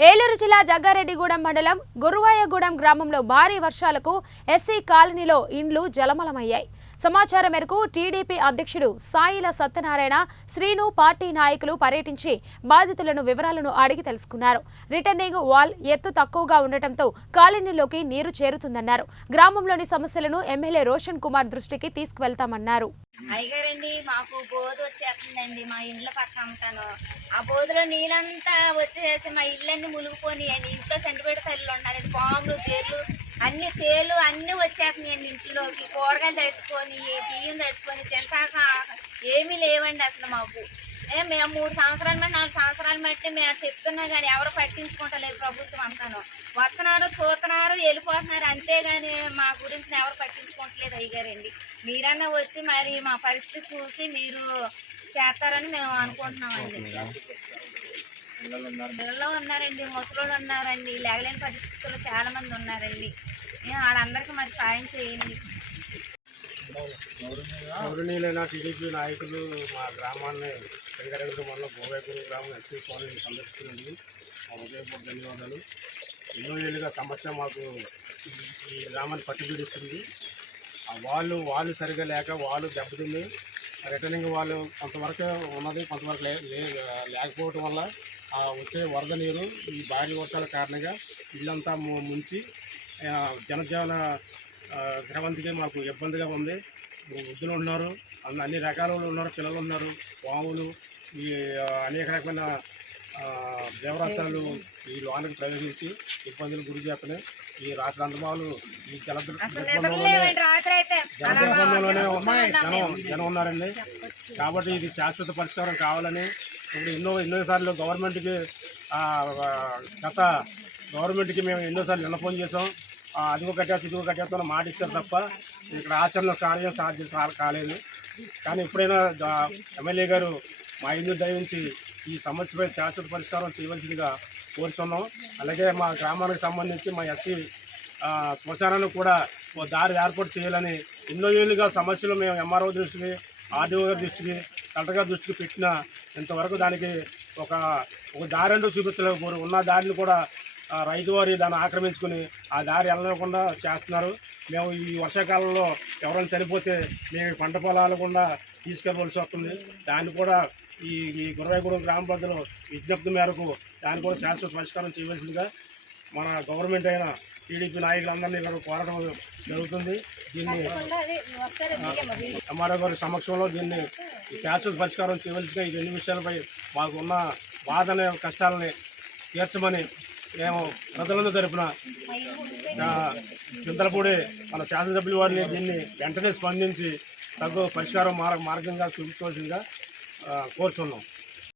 ఏలూరు జిల్లా జగ్గారెడ్డిగూడెం మండలం గురువాయగూడెం గ్రామంలో భారీ వర్షాలకు ఎస్సీ కాలనీలో ఇండ్లు జలమలమయ్యాయి. సమాచారం మేరకు టీడీపీ అధ్యక్షుడు సాయిల సత్యనారాయణ, శ్రీను పార్టీ నాయకులు పర్యటించి బాధితులను వివరాలను అడిగి తెలుసుకున్నారు. రిటర్నింగ్ వాల్ ఎత్తు తక్కువగా ఉండటంతో కాలనీలోకి నీరు చేరుతుందన్నారు. గ్రామంలోని సమస్యలను ఎమ్మెల్యే రోషన్ కుమార్ దృష్టికి తీసుకువెళ్తామన్నారు. అయ్యగారండి, మాకు బోధ వచ్చేస్తుందండి. మా ఇంట్లో పక్క అమ్ముతాను. ఆ బోధలో నీళ్ళంతా వచ్చేసి మా ఇళ్ళన్నీ మునిగిపోయినాయండి. ఇంట్లో సెంటిపేట తల్లులు ఉన్నారండి. పాములు, జేర్లు, అన్ని తేలు అన్నీ వచ్చేస్తున్నాయండి ఇంట్లోకి. కూరగాయలు తడుచుకొని, బియ్యం తడుచుకొని తింటాక ఏమీ లేవండి అసలు మాకు. మేము 3 సంవత్సరాల మట్టి 4 సంవత్సరాల మట్టి మేము చెప్తున్నా కానీ ఎవరు పట్టించుకుంటలేరు. ప్రభుత్వం అంతాను వస్తున్నారు, చూస్తున్నారు, వెళ్ళిపోతున్నారు, అంతేగాని మా గురించి ఎవరు పట్టించుకోవట్లేదు. అయ్యగారండి, మీరన్నా వచ్చి మరి మా పరిస్థితి చూసి మీరు చేస్తారని మేము అనుకుంటున్నామండి. పిల్లలు ఉన్నారండి, ముసలోళ్ళు ఉన్నారండి, లేగలేని పరిస్థితుల్లో చాలా మంది ఉన్నారండి. వాళ్ళందరికీ మరి సాయం చేయండి. గౌరవనీయులైన టీడీపీ నాయకులు మా గ్రామాన్ని వెంకటేశ్వర మండలం గురువాయగూడెం గ్రామం ఎస్సీ కాలనీ సందర్శించినందుకు మా హృదయపూర్వక ధన్యవాదాలు. ఎన్నో ఏళ్ళుగా సమస్య మాకు ఈ గ్రామాన్ని పట్టుబిడిస్తుంది. వాళ్ళు సరిగా లేక వాళ్ళు దెబ్బతింది. రిటర్నింగ్ వాళ్ళు కొంతవరకు ఉన్నది, కొంతవరకు లేకపోవటం వల్ల వచ్చే వరద నీరు ఈ భారీ వర్షాల కారణంగా ఇల్లంతా ముంచి జనజీవన స్రవంతికి మాకు ఇబ్బందిగా ఉంది. వృద్ధులు ఉన్నారు, అన్ని రకాల వాళ్ళు ఉన్నారు, పిల్లలు ఉన్నారు, పాములు, ఈ అనేక రకమైన దేవరాశాలు ఈ లోనికి ప్రవేశించి ఇబ్బందులు గురి చేస్తున్నాయి. ఈ రాత్రి అందమాలు ఈ జలదిగ్బంధంలోనే జనం ఉన్నారండి. కాబట్టి ఇది శాశ్వత పరిష్కారం కావాలని ఇప్పుడు ఎన్నోసార్లు గవర్నమెంట్కి గవర్నమెంట్కి మేము ఎన్నోసార్లు విన్నపం చేసాం. అదిగో కట్టేస్తా ఇదిగో కట్టేస్తా మాట ఇస్తారు తప్ప ఇక్కడ ఆచరణ కార్యం సాధ్యం కాలేదు. కానీ ఎప్పుడైనా ఎమ్మెల్యే గారు మా ఇందు దయించి ఈ సమస్యపై శాశ్వత పరిష్కారం చేయవలసిందిగా కోరుతున్నాం. అలాగే మా గ్రామానికి సంబంధించి మా ఎస్సీ శ్మశానానికి కూడా ఓ దారి ఏర్పాటు చేయాలని ఎన్నో ఏళ్ళుగా సమస్యలు మేము ఎంఆర్ఓ దృష్టికి, ఆర్డీఓ గారి దృష్టికి, కలెక్టర్ గారి దృష్టికి పెట్టినా ఇంతవరకు దానికి ఒక దారి అంటూ చూపించలేకపోరు. ఉన్న దారిని కూడా రైతు వారి దాన్ని ఆక్రమించుకుని ఆ దారి వెళ్ళకుండా చేస్తున్నారు. మేము ఈ వర్షాకాలంలో ఎవరైనా చనిపోతే మేము పంట పొలాలు కూడా తీసుకెళ్ళవలసి వస్తుంది. దాన్ని కూడా ఈ గురువాయగూడెం గ్రామ ప్రజలు విజ్ఞప్తి మేరకు దాన్ని కూడా శాశ్వత పరిష్కారం చేయవలసిందిగా మన గవర్నమెంట్ అయిన టీడీపీ నాయకులందరినీ ఇక్కడ కోరడం జరుగుతుంది. దీన్ని ఎంఆర్ఓ గారి సమక్షంలో దీన్ని శాశ్వత పరిష్కారం చేయవలసిందిగా ఈ 2 విషయాలపై మాకున్న బాధనే కష్టాలని తీర్చమని మేము ప్రజలందరూ తరఫున చింతలపూడి మన శాసనసభ్యుల వారిని దీన్ని వెంటనే స్పందించి తగు పరిష్కారం మార్గంగా చూపించవలసిందిగా కోరుతున్నాం.